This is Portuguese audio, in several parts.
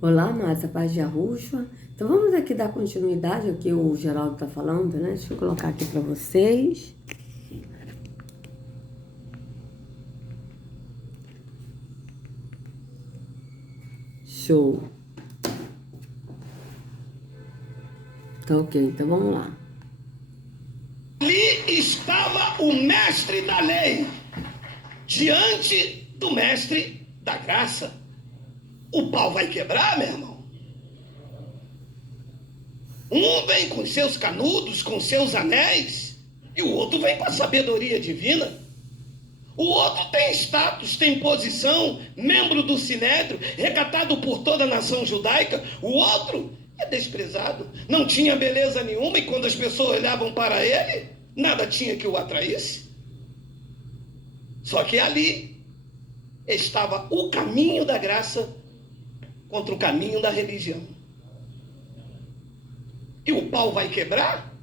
Olá, Márcia, paz de Arruxa. Então vamos aqui dar continuidade ao que o Geraldo está falando, né? Deixa eu colocar aqui para vocês. Show. Tá ok, então vamos lá. Ali estava o mestre da lei, diante do mestre da graça. O pau vai quebrar, meu irmão? Um vem com seus canudos, com seus anéis, e o outro vem com a sabedoria divina. O outro tem status, tem posição, membro do Sinédrio, recatado por toda a nação judaica. O outro é desprezado, não tinha beleza nenhuma, e quando as pessoas olhavam para ele, nada tinha que o atraísse. Só que ali estava o caminho da graça contra o caminho da religião. E o pau vai quebrar?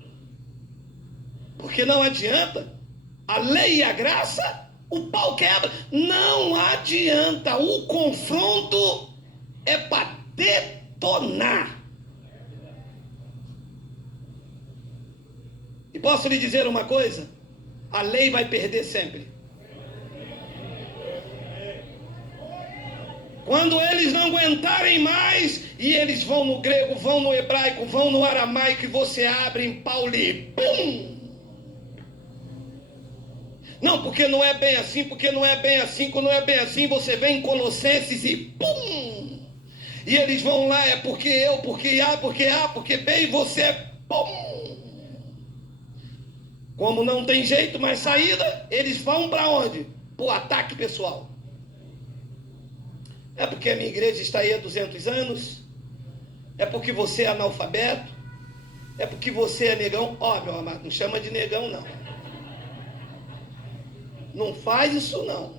Porque não adianta. A lei e a graça, o pau quebra. Não adianta. O confronto é para detonar. E posso lhe dizer uma coisa? A lei vai perder sempre. Quando eles não aguentarem mais, e eles vão no grego, vão no hebraico, vão no aramaico, e você abre em Paulo e pum! Não, porque não é bem assim, porque não é bem assim, quando não é bem assim, você vem em Colossenses e pum! E eles vão lá, é porque eu, porque A, porque B, e você é pum! Como não tem jeito mais saída, eles vão para onde? Para o ataque pessoal. É porque a minha igreja está aí há 200 anos? É porque você é analfabeto? É porque você é negão? Ó, meu amado, não chama de negão, não. Não faz isso, não.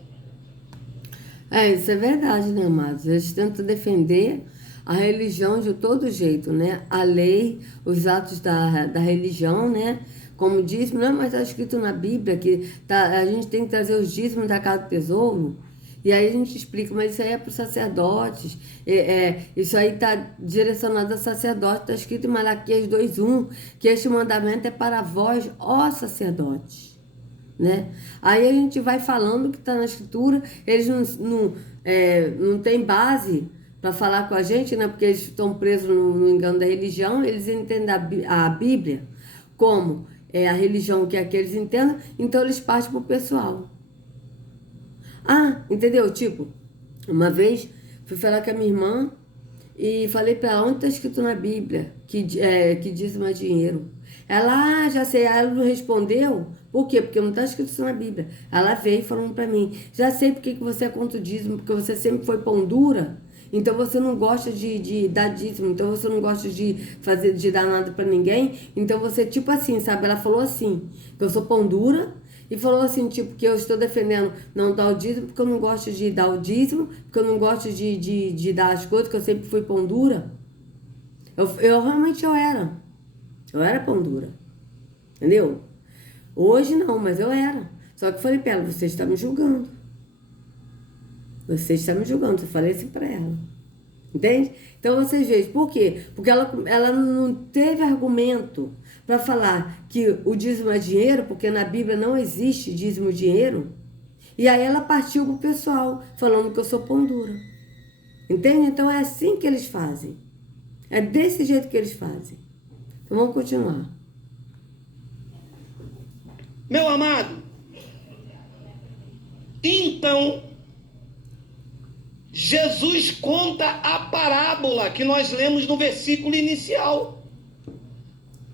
Isso é verdade, né, amados? Eles tentam defender a religião de todo jeito, né? A lei, os atos da religião, né? Como dízimo, não, mas está escrito na Bíblia que a gente tem que trazer os dízimos da casa do tesouro. E aí a gente explica, mas isso aí é para os sacerdotes, isso aí está direcionado a sacerdote, está escrito em Malaquias 2:1, que este mandamento é para vós, ó sacerdotes, né? Aí a gente vai falando que está na escritura, eles não têm base para falar com a gente, né? Porque eles estão presos no engano da religião, eles entendem a Bíblia como a religião que é que eles entendem, então eles partem para o pessoal. Entendeu? Tipo, uma vez fui falar com a minha irmã e falei pra ela, onde tá escrito na Bíblia que dízimo é dinheiro? Ela, já sei, aí ela não respondeu. Por quê? Porque não tá escrito isso na Bíblia. Ela veio falando pra mim, já sei porque que você é contra o dízimo, porque você sempre foi pão dura, então você não gosta de dar dízimo, então você não gosta de dar nada pra ninguém, então você, tipo assim, sabe? Ela falou assim, que eu sou pão dura, e falou assim, tipo, que eu estou defendendo não dar o dízimo, porque eu não gosto de dar o dízimo, porque eu não gosto de dar as coisas, que eu sempre fui pão dura. Eu realmente era. Eu era pão dura. Entendeu? Hoje não, mas eu era. Só que eu falei pra ela, você está me julgando. Você está me julgando. Eu falei assim pra ela. Entende? Então vocês vejam, por quê? Porque ela não teve argumento para falar que o dízimo é dinheiro, porque na Bíblia não existe dízimo dinheiro. E aí ela partiu pro pessoal, falando que eu sou pão dura. Entende? Então é assim que eles fazem. É desse jeito que eles fazem. Então vamos continuar. Meu amado, então Jesus conta a parábola que nós lemos no versículo inicial.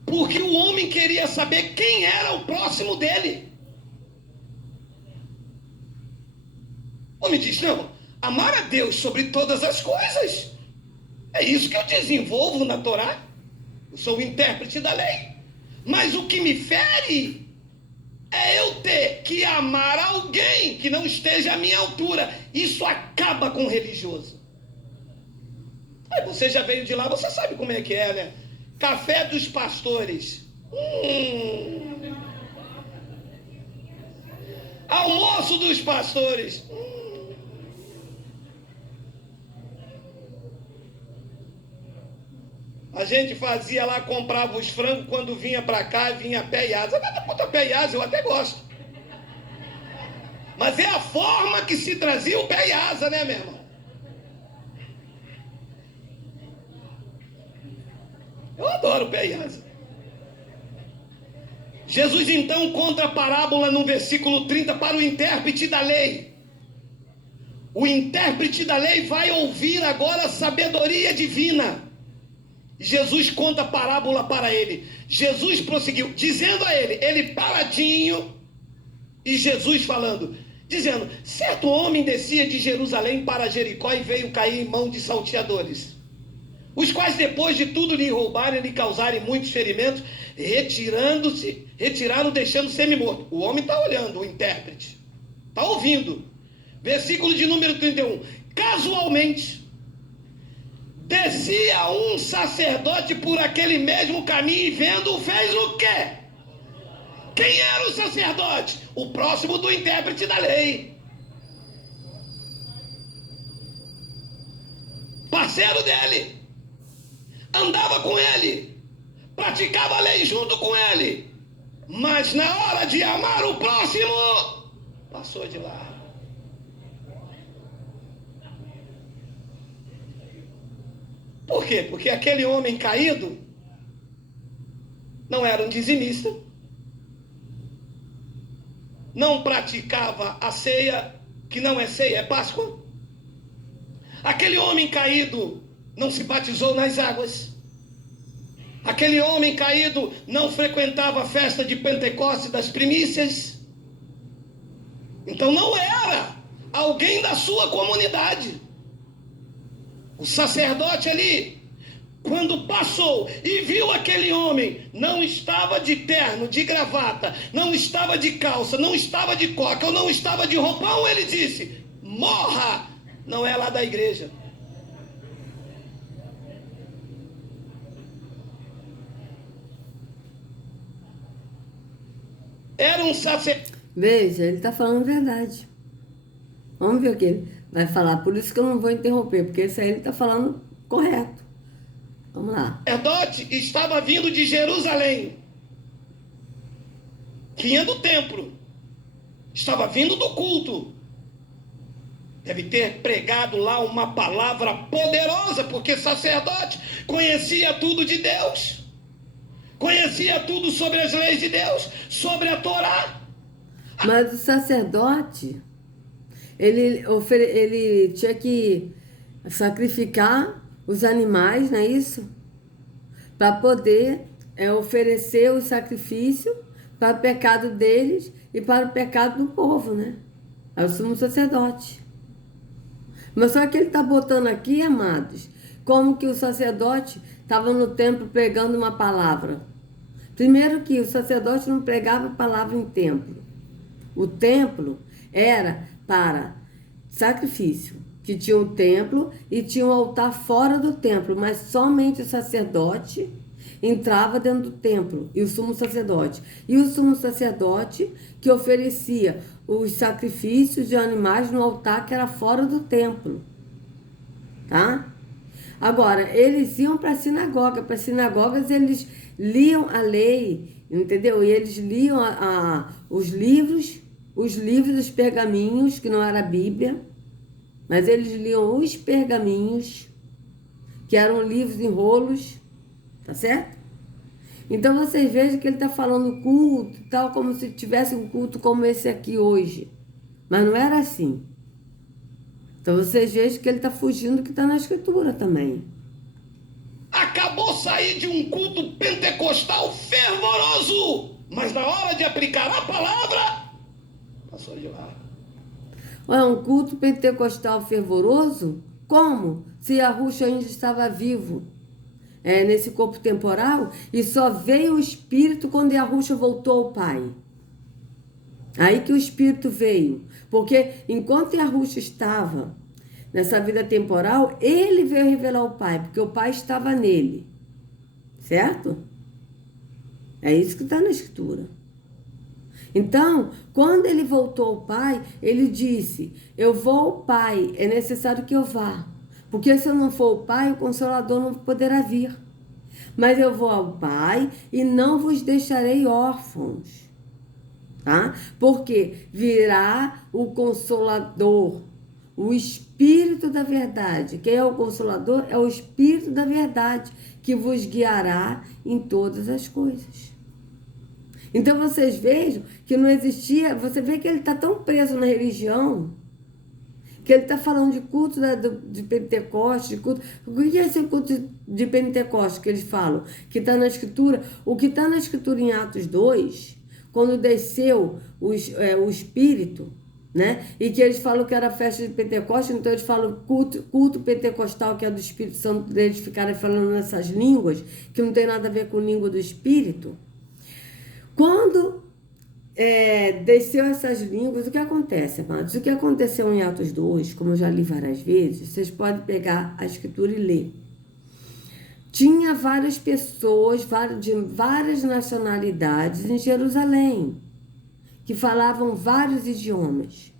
Porque o homem queria saber quem era o próximo dele. O homem diz, não, amar a Deus sobre todas as coisas. É isso que eu desenvolvo na Torá. Eu sou o intérprete da lei. Mas o que me fere é eu ter que amar alguém que não esteja à minha altura. Isso acaba com o religioso. Aí você já veio de lá, você sabe como é que é, né? Café dos pastores. Almoço dos pastores. A gente fazia lá, comprava os frangos, quando vinha pra cá, vinha pé e asa. Puta, pé e asa, eu até gosto. Mas é a forma que se trazia o pé e asa, né, meu irmão? Eu adoro pé e asa. Jesus então conta a parábola no versículo 30 para o intérprete da lei. O intérprete da lei vai ouvir agora a sabedoria divina. Jesus conta a parábola para ele. Jesus prosseguiu, dizendo a ele, ele paradinho, e Jesus falando, dizendo, certo homem descia de Jerusalém para Jericó e veio cair em mão de salteadores, os quais depois de tudo lhe roubarem e lhe causarem muitos ferimentos, retiraram deixando semi-morto. O homem está olhando, o intérprete, está ouvindo. Versículo de número 31. Casualmente, descia um sacerdote por aquele mesmo caminho e vendo, fez o quê? Quem era o sacerdote? O próximo do intérprete da lei. Parceiro dele. Andava com ele. Praticava a lei junto com ele. Mas na hora de amar o próximo, passou de lá. Por quê? Porque aquele homem caído não era um dizimista, não praticava a ceia, que não é ceia, é Páscoa. Aquele homem caído não se batizou nas águas. Aquele homem caído não frequentava a festa de Pentecostes das primícias. Então não era alguém da sua comunidade. O sacerdote ali, quando passou e viu aquele homem, não estava de terno, de gravata, não estava de calça, não estava de coca, ou não estava de roupão, ele disse, morra, não é lá da igreja. Era um sacerdote. Veja, ele está falando a verdade. Vamos ver o que ele vai falar. Por isso que eu não vou interromper, porque esse aí ele está falando correto. Vamos lá. O sacerdote estava vindo de Jerusalém. Vinha do templo. Estava vindo do culto. Deve ter pregado lá uma palavra poderosa, porque sacerdote conhecia tudo de Deus. Conhecia tudo sobre as leis de Deus, sobre a Torá. Mas o sacerdote, ele tinha que sacrificar os animais, não é isso? Para poder oferecer o sacrifício para o pecado deles e para o pecado do povo, né? É o sumo sacerdote. Mas só que ele está botando aqui, amados, como que o sacerdote estava no templo pregando uma palavra. Primeiro que o sacerdote não pregava palavra em templo. O templo era para sacrifício, que tinha um templo e tinha um altar fora do templo, mas somente o sacerdote entrava dentro do templo, e o sumo sacerdote. E o sumo sacerdote que oferecia os sacrifícios de animais no altar que era fora do templo. Tá? Agora, eles iam para a sinagoga. Para as sinagogas eles liam a lei, entendeu? E eles liam os livros, os pergaminhos, que não era a Bíblia, mas eles liam os pergaminhos, que eram livros em rolos, tá certo? Então vocês vejam que ele está falando culto, tal como se tivesse um culto como esse aqui hoje. Mas não era assim. Então vocês vejam que ele está fugindo do que está na Escritura também. Acabou sair de um culto pentecostal fervoroso, mas na hora de aplicar a palavra, passou de lá. É um culto pentecostal fervoroso? Como? Se Yahushua ainda estava vivo nesse corpo temporal e só veio o Espírito quando Yahushua voltou ao Pai. Aí que o Espírito veio. Porque enquanto Yahushua estava nessa vida temporal, ele veio revelar o Pai, porque o Pai estava nele. Certo? É isso que está na Escritura. Então, quando ele voltou ao Pai, ele disse, eu vou ao Pai, é necessário que eu vá. Porque se eu não for o Pai, o Consolador não poderá vir. Mas eu vou ao Pai e não vos deixarei órfãos. Tá? Porque virá o Consolador, o Espírito da verdade. Quem é o Consolador? É o Espírito da verdade, que vos guiará em todas as coisas. Então vocês vejam que não existia, você vê que ele está tão preso na religião, que ele está falando de culto de Pentecostes, de culto. O que é esse culto de Pentecostes que eles falam? Que está na Escritura. O que está na Escritura em Atos 2, quando desceu o Espírito, né? E que eles falam que era a festa de Pentecostes, então eles falam culto pentecostal, que é do Espírito Santo, deles ficarem falando nessas línguas, que não tem nada a ver com língua do Espírito. Quando desceu essas línguas, o que acontece, amados? O que aconteceu em Atos 2, como eu já li várias vezes, vocês podem pegar a Escritura e ler. Tinha várias pessoas de várias nacionalidades em Jerusalém, que falavam vários idiomas.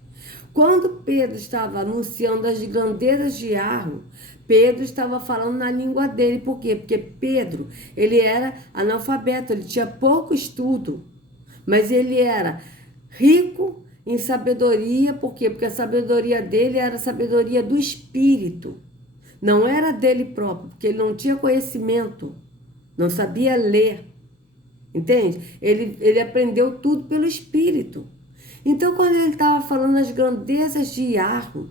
Quando Pedro estava anunciando as grandezas de Yarro, Pedro estava falando na língua dele. Por quê? Porque Pedro, ele era analfabeto, ele tinha pouco estudo, mas ele era rico em sabedoria. Por quê? Porque a sabedoria dele era a sabedoria do Espírito, não era dele próprio, porque ele não tinha conhecimento, não sabia ler. Entende? Ele aprendeu tudo pelo Espírito. Então, quando ele estava falando as grandezas de Yarro,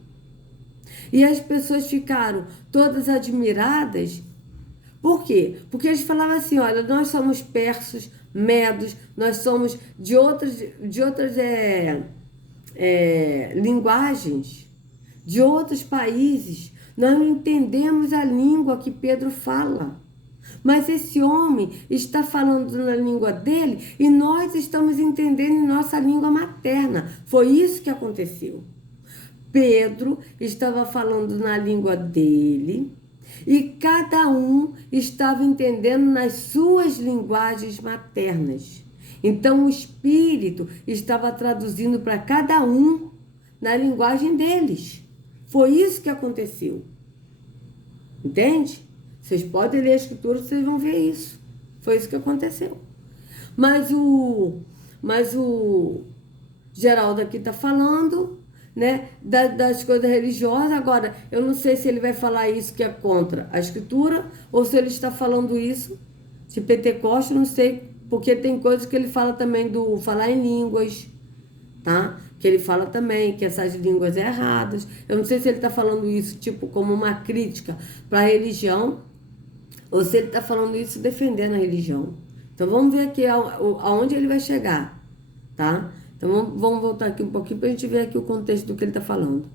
e as pessoas ficaram todas admiradas, por quê? Porque eles falavam assim, olha, nós somos persos, medos, nós somos de outras linguagens, de outros países, nós não entendemos a língua que Pedro fala. Mas esse homem está falando na língua dele e nós estamos entendendo em nossa língua materna. Foi isso que aconteceu. Pedro estava falando na língua dele e cada um estava entendendo nas suas linguagens maternas. Então o Espírito estava traduzindo para cada um na linguagem deles. Foi isso que aconteceu. Entende? Vocês podem ler a Escritura, vocês vão ver isso. Foi isso que aconteceu. Mas o Geraldo aqui está falando, né, das coisas religiosas. Agora, eu não sei se ele vai falar isso que é contra a Escritura ou se ele está falando isso de Pentecostes, não sei, porque tem coisas que ele fala também do falar em línguas, tá? Que ele fala também que essas línguas é erradas. Eu não sei se ele está falando isso tipo como uma crítica para a religião ou se ele está falando isso defendendo a religião. Então vamos ver aqui aonde ele vai chegar, tá? Então vamos voltar aqui um pouquinho para a gente ver aqui o contexto do que ele está falando.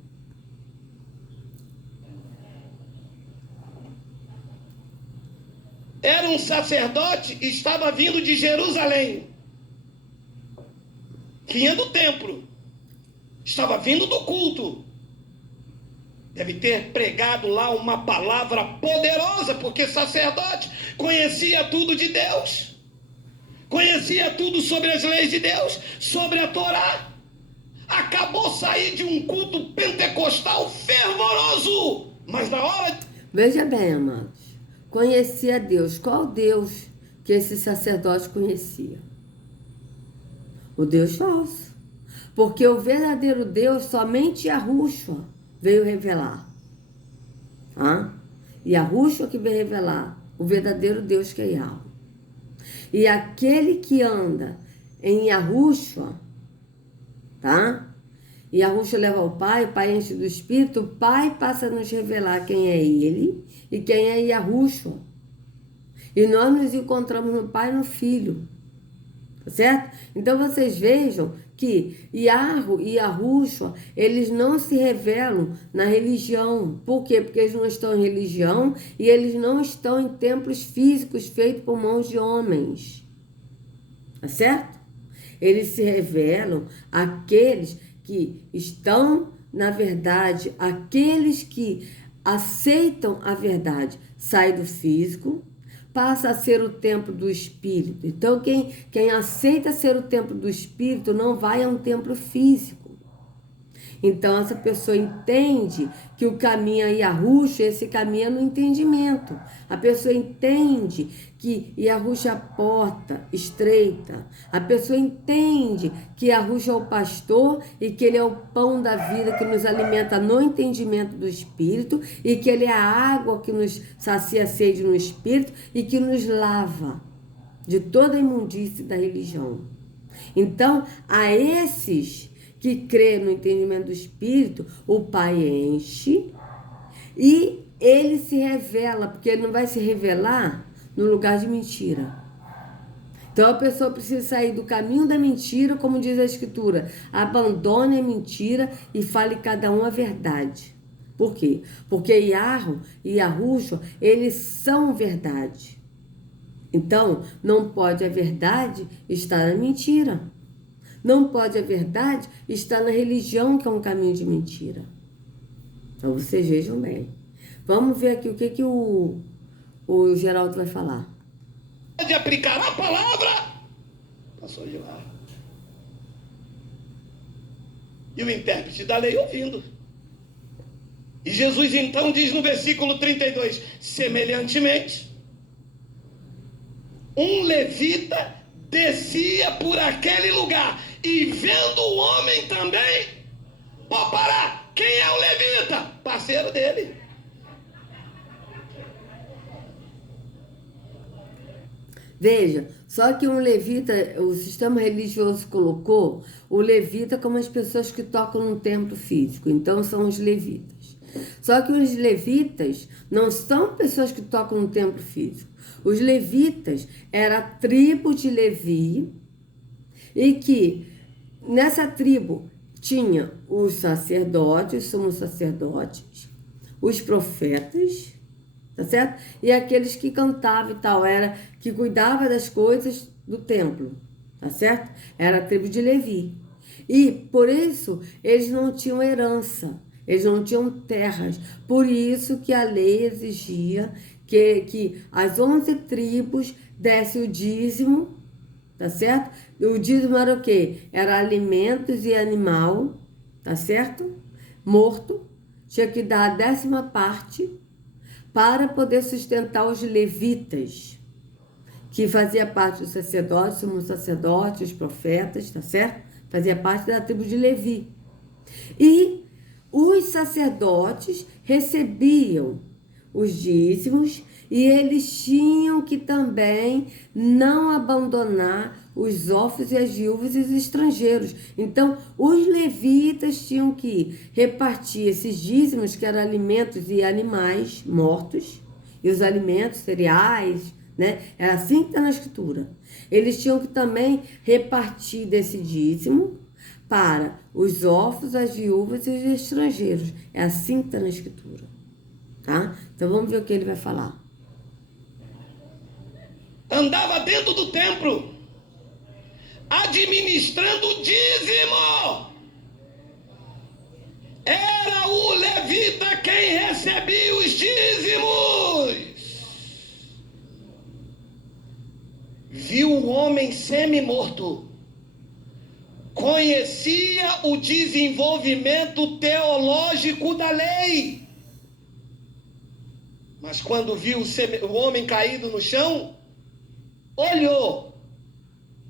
Era um sacerdote e estava vindo de Jerusalém. Vinha do templo. Estava vindo do culto. Deve ter pregado lá uma palavra poderosa, porque sacerdote conhecia tudo de Deus. Conhecia tudo sobre as leis de Deus, sobre a Torá. Acabou de sair de um culto pentecostal fervoroso. Mas na hora... Veja bem, amados. Conhecia Deus. Qual Deus que esse sacerdote conhecia? O Deus falso. Porque o verdadeiro Deus, somente Yahushua veio revelar. Tá? E Yahushua que veio revelar o verdadeiro Deus que é Yahweh. E aquele que anda em Yahushua, tá? E Yahushua leva ao Pai, o Pai enche do Espírito, o Pai passa a nos revelar quem é Ele e quem é Yahushua. E nós nos encontramos no Pai e no Filho. Tá certo? Então vocês vejam que Yarro e Yahushua, eles não se revelam na religião. Por quê? Porque eles não estão em religião e eles não estão em templos físicos feitos por mãos de homens. Tá certo? Eles se revelam àqueles que estão na verdade, aqueles que aceitam a verdade. Sai do físico, passa a ser o templo do Espírito. Então, quem aceita ser o templo do Espírito não vai a um templo físico. Então, essa pessoa entende que o caminho a Yahushua, esse caminho é no entendimento. A pessoa entende que Yahushua é a porta estreita. A pessoa entende que Yahushua é o pastor e que ele é o pão da vida que nos alimenta no entendimento do Espírito e que ele é a água que nos sacia a sede no Espírito e que nos lava de toda a imundície da religião. Então, a esses que crê no entendimento do Espírito, o Pai enche e ele se revela, porque ele não vai se revelar no lugar de mentira. Então a pessoa precisa sair do caminho da mentira, como diz a Escritura, abandone a mentira e fale cada um a verdade. Por quê? Porque Yahweh e Yahushua, eles são verdade. Então, não pode a verdade estar na mentira. Não pode a verdade estar na religião, que é um caminho de mentira. Então, vocês vejam bem. Vamos ver aqui o que o Geraldo vai falar. De aplicar a palavra, passou de lá. E o intérprete da lei ouvindo. E Jesus então diz no versículo 32, semelhantemente, um levita descia por aquele lugar e vendo o homem também, pode parar, quem é o levita? Parceiro dele. Veja, só que um levita, o sistema religioso colocou o levita como as pessoas que tocam no templo físico, então são os levitas. Só que os levitas não são pessoas que tocam no templo físico. Os levitas era a tribo de Levi e que nessa tribo tinha os sacerdotes, os sumos sacerdotes, os profetas, tá certo? E aqueles que cantavam e tal, era que cuidava das coisas do templo, tá certo? Era a tribo de Levi. E por isso eles não tinham herança, eles não tinham terras. Por isso que a lei exigia que as 11 tribos dessem o dízimo, tá certo? O dízimo era o quê? Era alimentos e animal, tá certo? Morto. Tinha que dar a 10ª parte para poder sustentar os levitas, que fazia parte dos sacerdotes, sumos sacerdotes, os profetas, tá certo? Fazia parte da tribo de Levi. E os sacerdotes recebiam os dízimos e eles tinham que também não abandonar os órfãos e as viúvas e os estrangeiros. Então, os levitas tinham que repartir esses dízimos, que eram alimentos e animais mortos, e os alimentos, cereais, né? É assim que está na Escritura. Eles tinham que também repartir desse dízimo para os órfãos, as viúvas e os estrangeiros. É assim que está na Escritura. Tá? Então vamos ver o que ele vai falar. Andava dentro do templo, administrando o dízimo. Era o levita quem recebia os dízimos. Viu o homem semi-morto. Conhecia o desenvolvimento teológico da lei. Mas quando viu o homem caído no chão, olhou,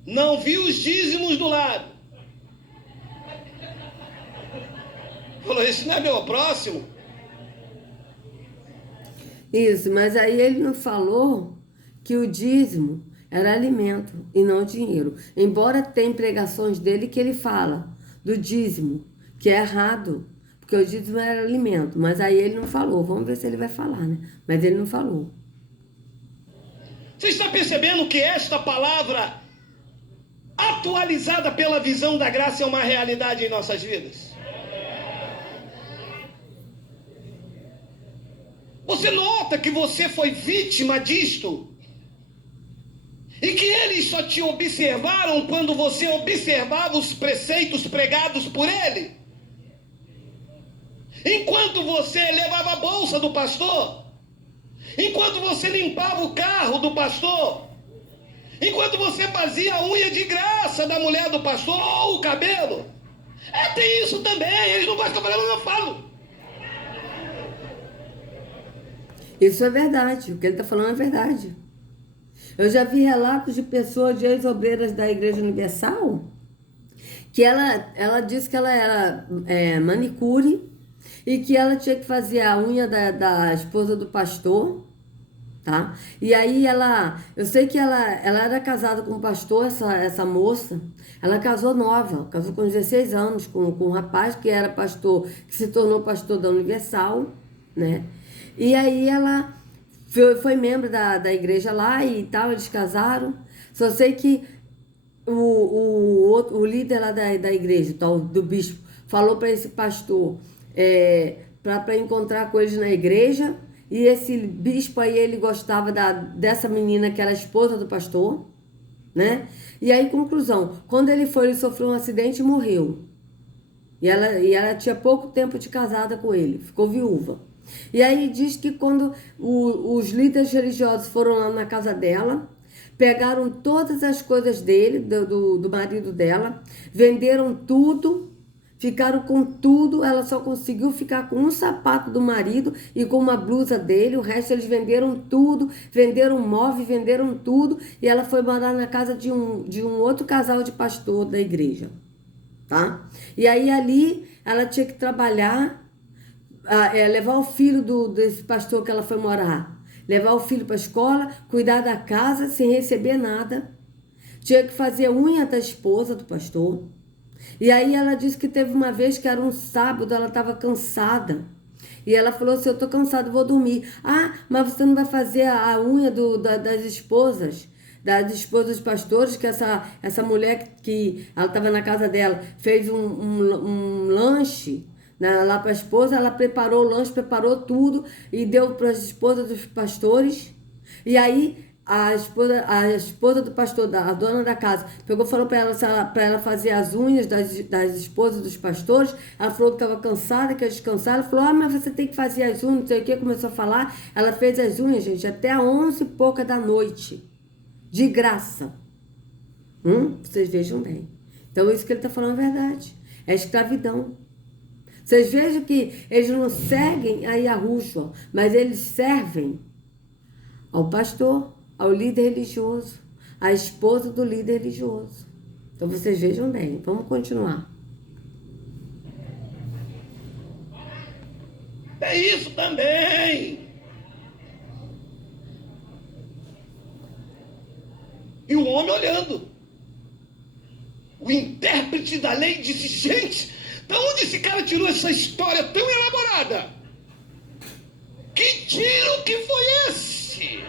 não viu os dízimos do lado. Falou, esse não é meu próximo? Isso, mas aí ele não falou que o dízimo era alimento e não dinheiro. Embora tenha pregações dele que ele fala do dízimo, que é errado. Porque o dízimo era alimento, mas aí ele não falou. Vamos ver se ele vai falar, né? Mas ele não falou. Você está percebendo que esta palavra, atualizada pela visão da graça, é uma realidade em nossas vidas? Você nota que você foi vítima disto? E que eles só te observaram quando você observava os preceitos pregados por ele? Enquanto você levava a bolsa do pastor, enquanto você limpava o carro do pastor, enquanto você fazia a unha de graça da mulher do pastor ou o cabelo, Tem isso também, eles não gostam, mas eu falo. Isso é verdade, o que ele está falando é verdade. Eu já vi relatos de pessoas, de ex-obreiras da Igreja Universal, que ela disse que ela era manicure e que ela tinha que fazer a unha da esposa do pastor, tá? E aí eu sei que ela era casada com um pastor, essa moça, ela casou nova, casou com 16 anos, com um rapaz que era pastor, que se tornou pastor da Universal, né? E aí ela foi membro da igreja lá e tal, eles casaram. Só sei que o líder lá da igreja, tal, do bispo, falou para esse pastor para encontrar com eles na igreja. E esse bispo aí, ele gostava dessa menina que era a esposa do pastor, né? E aí, conclusão, quando ele foi, ele sofreu um acidente e morreu. E ela tinha pouco tempo de casada com ele, ficou viúva. E aí diz que quando os líderes religiosos foram lá na casa dela, pegaram todas as coisas dele, do marido dela, venderam tudo, ficaram com tudo, ela só conseguiu ficar com um sapato do marido e com uma blusa dele, o resto eles venderam tudo, venderam móvel, venderam tudo, e ela foi morar na casa de um outro casal de pastor da igreja, tá? E aí ali ela tinha que trabalhar, levar o filho desse pastor que ela foi morar, levar o filho para a escola, cuidar da casa sem receber nada, tinha que fazer unha da esposa do pastor. E aí ela disse que teve uma vez que era um sábado, ela estava cansada. E ela falou assim, eu tô cansada, vou dormir. Ah, mas você não vai fazer a unha das esposas? Das esposas dos pastores, que essa mulher que ela estava na casa dela, fez um lanche, né, lá para a esposa, ela preparou o lanche, preparou tudo e deu para as esposas dos pastores. E aí a esposa do pastor, a dona da casa, pegou e falou para ela fazer as unhas das esposas dos pastores. Ela falou que estava cansada, que ia descansar. Ela falou, mas você tem que fazer as unhas, não sei o que. Começou a falar. Ela fez as unhas, gente, até às 11 e pouca da noite. De graça. Vocês vejam bem. Então, isso que ele está falando é verdade. É escravidão. Vocês vejam que eles não seguem a Yahushua, mas eles servem ao pastor, ao líder religioso, à esposa do líder religioso. Então vocês vejam bem, vamos continuar. É isso também. E o homem olhando. O intérprete da lei disse, gente, da onde esse cara tirou essa história tão elaborada? Que tiro que foi esse?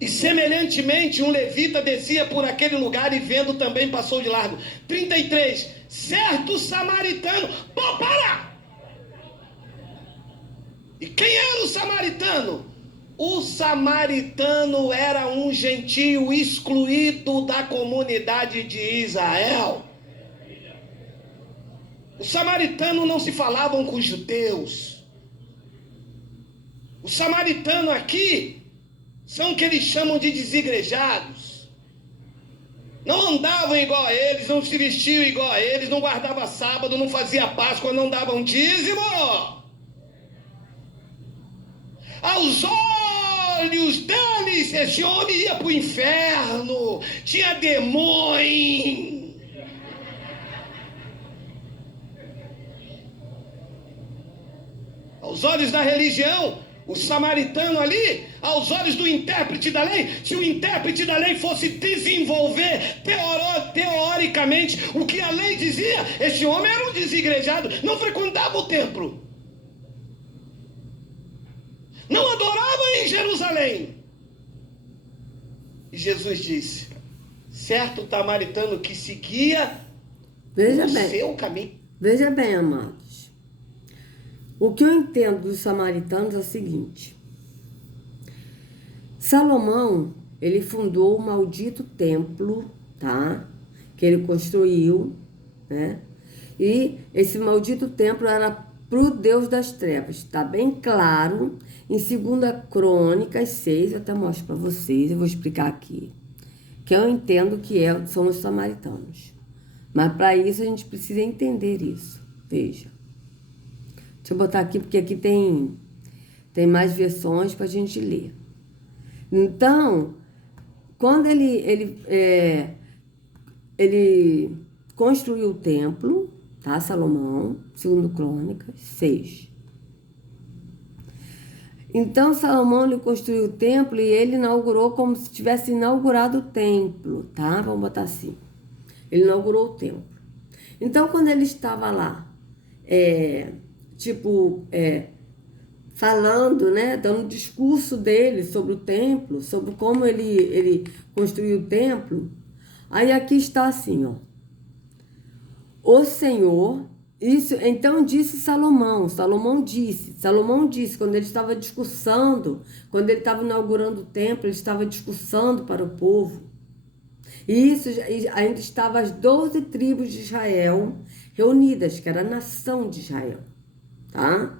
E semelhantemente um levita descia por aquele lugar e vendo também passou de largo. 33. Certo samaritano. Pô, para! E quem era o samaritano? O samaritano era um gentio excluído da comunidade de Israel. Os samaritanos não se falavam com os judeus. O samaritano aqui são o que eles chamam de desigrejados. Não andavam igual a eles, não se vestiam igual a eles, não guardava sábado, não fazia Páscoa, não davam dízimo. Aos olhos deles, esse homem ia para o inferno, tinha demônio. Aos olhos da religião, o samaritano ali, aos olhos do intérprete da lei, se o intérprete da lei fosse desenvolver teoricamente o que a lei dizia, esse homem era um desigrejado, não frequentava o templo, não adorava em Jerusalém. E Jesus disse, certo samaritano que seguia o seu caminho. Veja bem, amados. O que eu entendo dos samaritanos é o seguinte. Salomão, ele fundou o maldito templo, tá? Que ele construiu, né? E esse maldito templo era para o Deus das trevas. Está bem claro em 2 Crônicas 6, eu até mostro para vocês, eu vou explicar aqui, que eu entendo que são os samaritanos. Mas para isso a gente precisa entender isso. Veja. Deixa eu botar aqui, porque aqui tem mais versões para a gente ler. Então, quando ele construiu o templo, tá? Salomão, 2 Crônicas 6. Então, Salomão ele construiu o templo e ele inaugurou como se tivesse inaugurado o templo, tá? Vamos botar assim. Ele inaugurou o templo. Então, quando ele estava lá, falando, né? Dando um discurso dele sobre o templo, sobre como ele construiu o templo, aí aqui está assim, ó. O Senhor, isso, então disse Salomão disse, quando ele estava discursando, quando ele estava inaugurando o templo, ele estava discursando para o povo. E isso ainda estavam as 12 tribos de Israel reunidas, que era a nação de Israel, tá?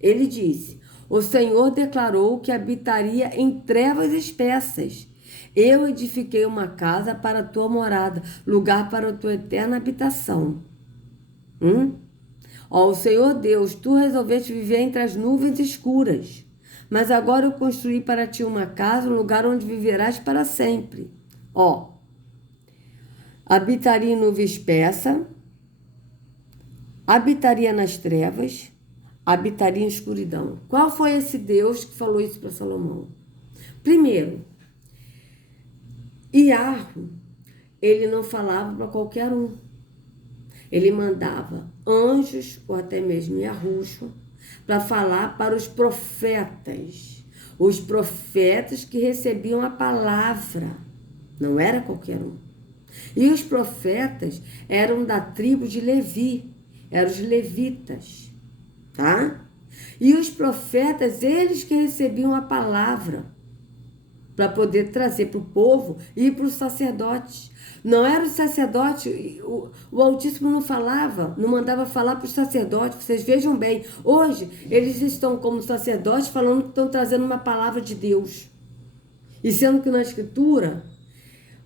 Ele disse, o Senhor declarou que habitaria em trevas espessas. Eu edifiquei uma casa para a tua morada, lugar para a tua eterna habitação. Ó, o Senhor Deus, tu resolveste viver entre as nuvens escuras, mas agora eu construí para ti uma casa, um lugar onde viverás para sempre. Ó, habitaria em nuvem espessa, habitaria nas trevas, habitaria em escuridão. Qual foi esse Deus que falou isso para Salomão? Primeiro, Iarro, ele não falava para qualquer um. Ele mandava anjos, ou até mesmo Yahushua, para falar para os profetas que recebiam a palavra. Não era qualquer um. E os profetas eram da tribo de Levi, eram os levitas, tá? E os profetas, eles que recebiam a palavra para poder trazer para o povo e para os sacerdotes. Não era o sacerdote, o Altíssimo não falava, não mandava falar para os sacerdotes. Vocês vejam bem, hoje eles estão como sacerdotes falando que estão trazendo uma palavra de Deus. E sendo que na Escritura,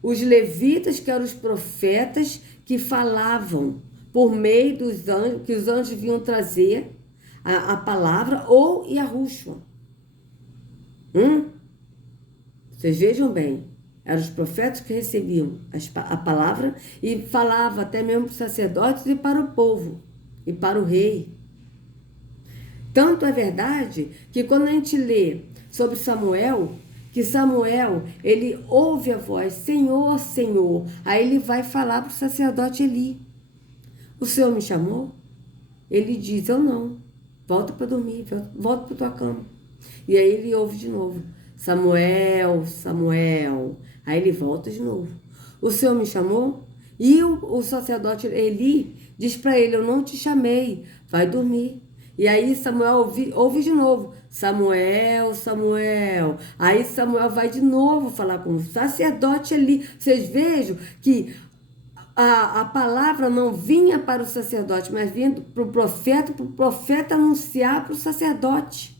os levitas, que eram os profetas, que falavam por meio dos anjos, que os anjos vinham trazer a palavra, ou Yahushua. Vocês vejam bem, eram os profetas que recebiam a palavra e falavam até mesmo para os sacerdotes e para o povo, e para o rei. Tanto é verdade que quando a gente lê sobre Samuel, que Samuel, ele ouve a voz, Senhor, Senhor, aí ele vai falar para o sacerdote Eli. O Senhor me chamou? Ele diz, eu não, volta para dormir, volta para tua cama. E aí ele ouve de novo, Samuel, Samuel. Aí ele volta de novo. O Senhor me chamou? E o sacerdote Eli diz para ele, eu não te chamei, vai dormir. E aí Samuel ouve de novo, Samuel, Samuel. Aí Samuel vai de novo falar com o sacerdote Eli. Vocês vejam que a palavra não vinha para o sacerdote, mas vinha para o profeta anunciar para o sacerdote.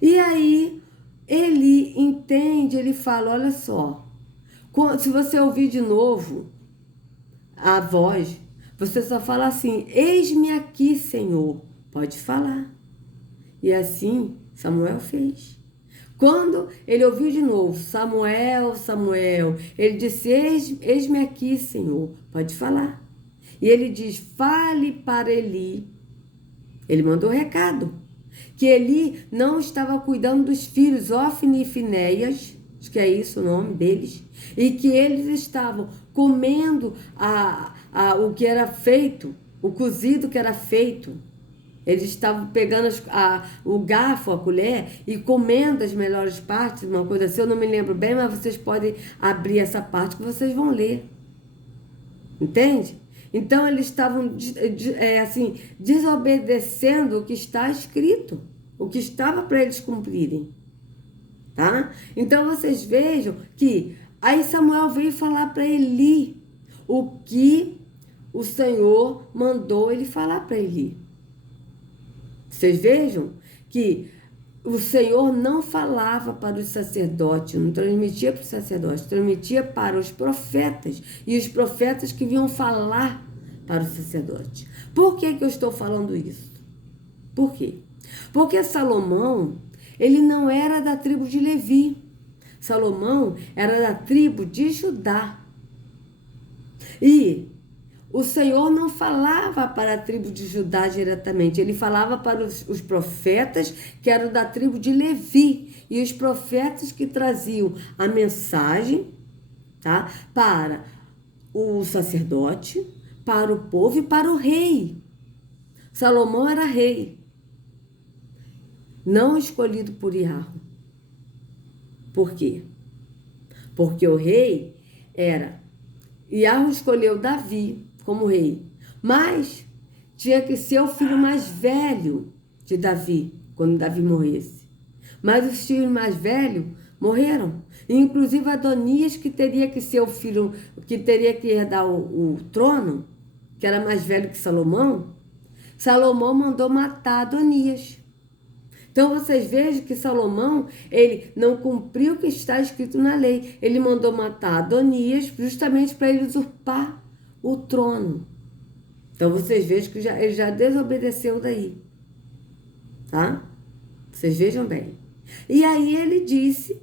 E aí ele entende, ele fala, olha só, se você ouvir de novo a voz, você só fala assim, eis-me aqui, Senhor, pode falar. E assim Samuel fez. Quando ele ouviu de novo, Samuel, Samuel, ele disse, eis-me aqui, Senhor, pode falar. E ele diz, fale para Eli. Ele mandou recado. Que Eli não estava cuidando dos filhos Ofni e Finéias, acho que é isso o nome deles, e que eles estavam comendo o que era feito, o cozido que era feito. Eles estavam pegando o garfo, a colher, e comendo as melhores partes, uma coisa assim, eu não me lembro bem, mas vocês podem abrir essa parte que vocês vão ler. Entende? Então, eles estavam desobedecendo o que está escrito, o que estava para eles cumprirem. Tá? Então, vocês vejam que aí Samuel veio falar para Eli o que o Senhor mandou ele falar para Eli. Vocês vejam que o Senhor não falava para os sacerdotes, não transmitia para os sacerdotes, transmitia para os profetas, e os profetas que vinham falar para os sacerdotes. Por que eu estou falando isso? Por quê? Porque Salomão, ele não era da tribo de Levi. Salomão era da tribo de Judá. E o Senhor não falava para a tribo de Judá diretamente, ele falava para os profetas que eram da tribo de Levi, e os profetas que traziam a mensagem, tá, para o sacerdote, para o povo e para o rei. Salomão era rei, não escolhido por Iarro. Por quê? Porque o rei era... Iarro escolheu Davi como rei, mas tinha que ser o filho mais velho de Davi, quando Davi morresse. Mas os filhos mais velhos morreram. Inclusive Adonias, que teria que ser o filho, que teria que herdar o trono, que era mais velho que Salomão, Salomão mandou matar Adonias. Então vocês vejam que Salomão, ele não cumpriu o que está escrito na lei. Ele mandou matar Adonias justamente para ele usurpar o trono. Então vocês vejam que ele já desobedeceu daí. Tá? Vocês vejam bem. E aí ele disse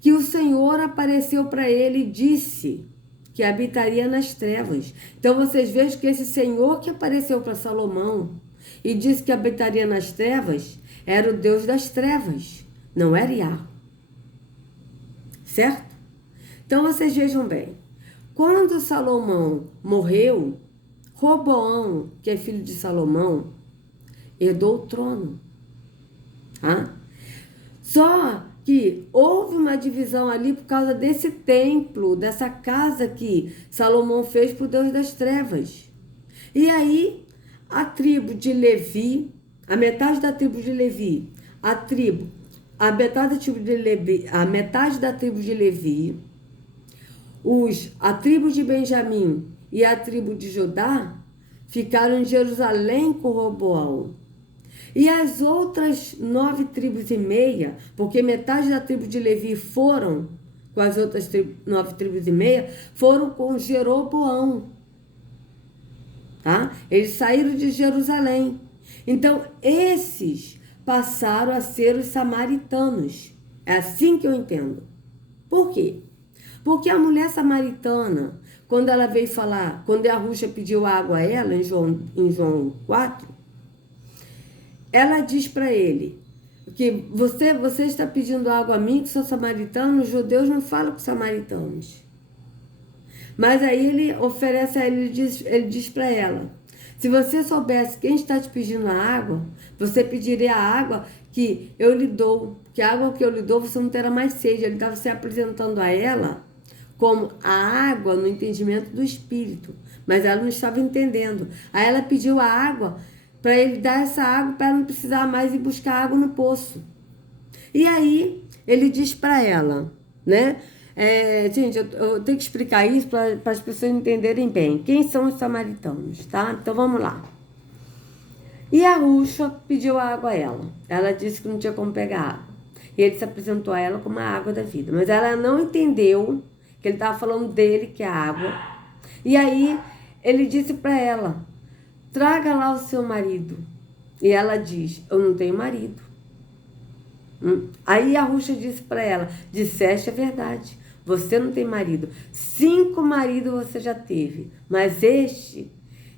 que o Senhor apareceu para ele e disse que habitaria nas trevas. Então vocês vejam que esse Senhor que apareceu para Salomão e disse que habitaria nas trevas era o Deus das trevas, não era Iarro. Certo? Então vocês vejam bem. Quando Salomão morreu, Roboão, que é filho de Salomão, herdou o trono. Tá? Só que houve uma divisão ali por causa desse templo, dessa casa que Salomão fez para o Deus das trevas. E aí, a tribo de Levi, a metade da tribo de Levi, a metade da tribo de Levi, a tribo de Benjamim e a tribo de Judá ficaram em Jerusalém com Roboão. E as outras 9 tribos e meia, porque metade da tribo de Levi foram com as outras 9 tribos e meia, foram com Jeroboão. Tá? Eles saíram de Jerusalém. Então, esses passaram a ser os samaritanos. É assim que eu entendo. Por quê? Porque a mulher samaritana, quando ela veio falar, quando a Ruxa pediu água a ela, em João 4, ela diz para ele que você está pedindo água a mim, que sou samaritano, os judeus não falam com os samaritanos. Mas aí ele oferece a ele diz para ela, se você soubesse quem está te pedindo a água, você pediria a água que eu lhe dou, que a água que eu lhe dou você não terá mais sede. Ele estava se apresentando a ela como a água no entendimento do Espírito, mas ela não estava entendendo. Aí ela pediu a água para ele dar essa água para ela não precisar mais ir buscar água no poço. E aí ele diz para ela, né? Gente, eu tenho que explicar isso para as pessoas entenderem bem. Quem são os samaritanos, tá? Então vamos lá. E a Ruxa pediu água a ela. Ela disse que não tinha como pegar água. E ele se apresentou a ela como a água da vida. Mas ela não entendeu que ele estava falando dele, que é a água. E aí ele disse para ela, traga lá o seu marido. E ela diz, eu não tenho marido. Aí a Ruxa disse para ela, disseste a verdade. Você não tem marido. 5 maridos você já teve. Mas este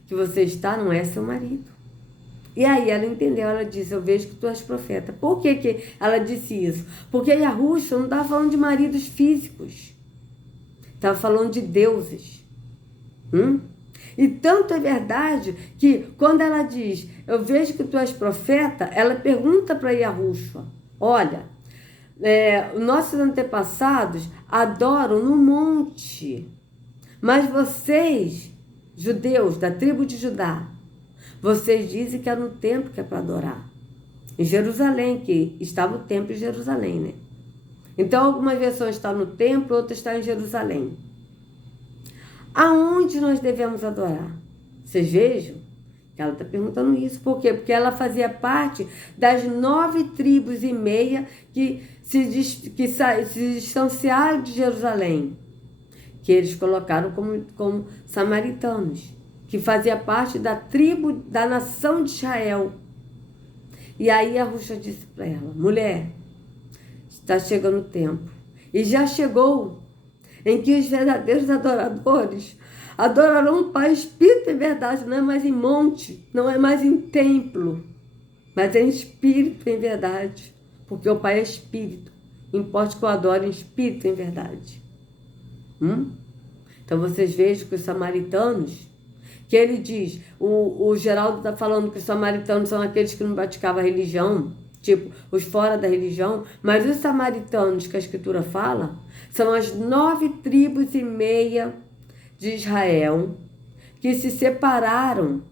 que você está não é seu marido. E aí ela entendeu, ela disse, eu vejo que tu és profeta. Por que ela disse isso? Porque a Ruxa não estava falando de maridos físicos. Estava falando de deuses. E tanto é verdade que quando ela diz, eu vejo que tu és profeta, ela pergunta para Yahushua, olha, nossos antepassados adoram no monte, mas vocês, judeus da tribo de Judá, vocês dizem que é no templo que é para adorar. Em Jerusalém, que estava o templo em Jerusalém, né? Então, algumas versões estão no templo, outras estão em Jerusalém. Aonde nós devemos adorar? Vocês vejam que Ela está perguntando isso. Por quê? Porque ela fazia parte das 9 tribos e meia que se distanciaram de Jerusalém, que eles colocaram como samaritanos, que fazia parte da tribo da nação de Israel. E aí a Ruxa disse para ela: mulher, está chegando o tempo, e já chegou, em que os verdadeiros adoradores adorarão o Pai Espírito em verdade, não é mais em monte, não é mais em templo, mas é em espírito em verdade, porque o Pai é espírito, importa que eu adore em espírito em verdade. Então vocês vejam que os samaritanos, que ele diz, o Geraldo está falando que os samaritanos são aqueles que não praticavam a religião, tipo, os fora da religião, mas os samaritanos que a Escritura fala, são as 9 tribos e meia de Israel, que se separaram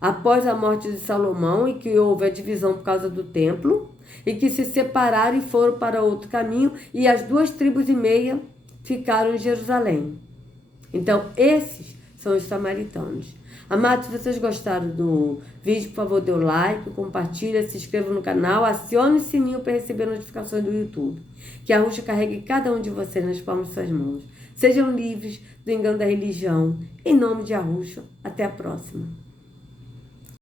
após a morte de Salomão e que houve a divisão por causa do templo, e que se separaram e foram para outro caminho, e as 2 tribos e meia ficaram em Jerusalém. Então, esses são os samaritanos. Amados, se vocês gostaram do vídeo, por favor, dê o like, compartilha, se inscreva no canal, acione o sininho para receber notificações do YouTube. Que a Ruxa carregue cada um de vocês nas palmas de suas mãos. Sejam livres do engano da religião. Em nome de Arruxa, até a próxima.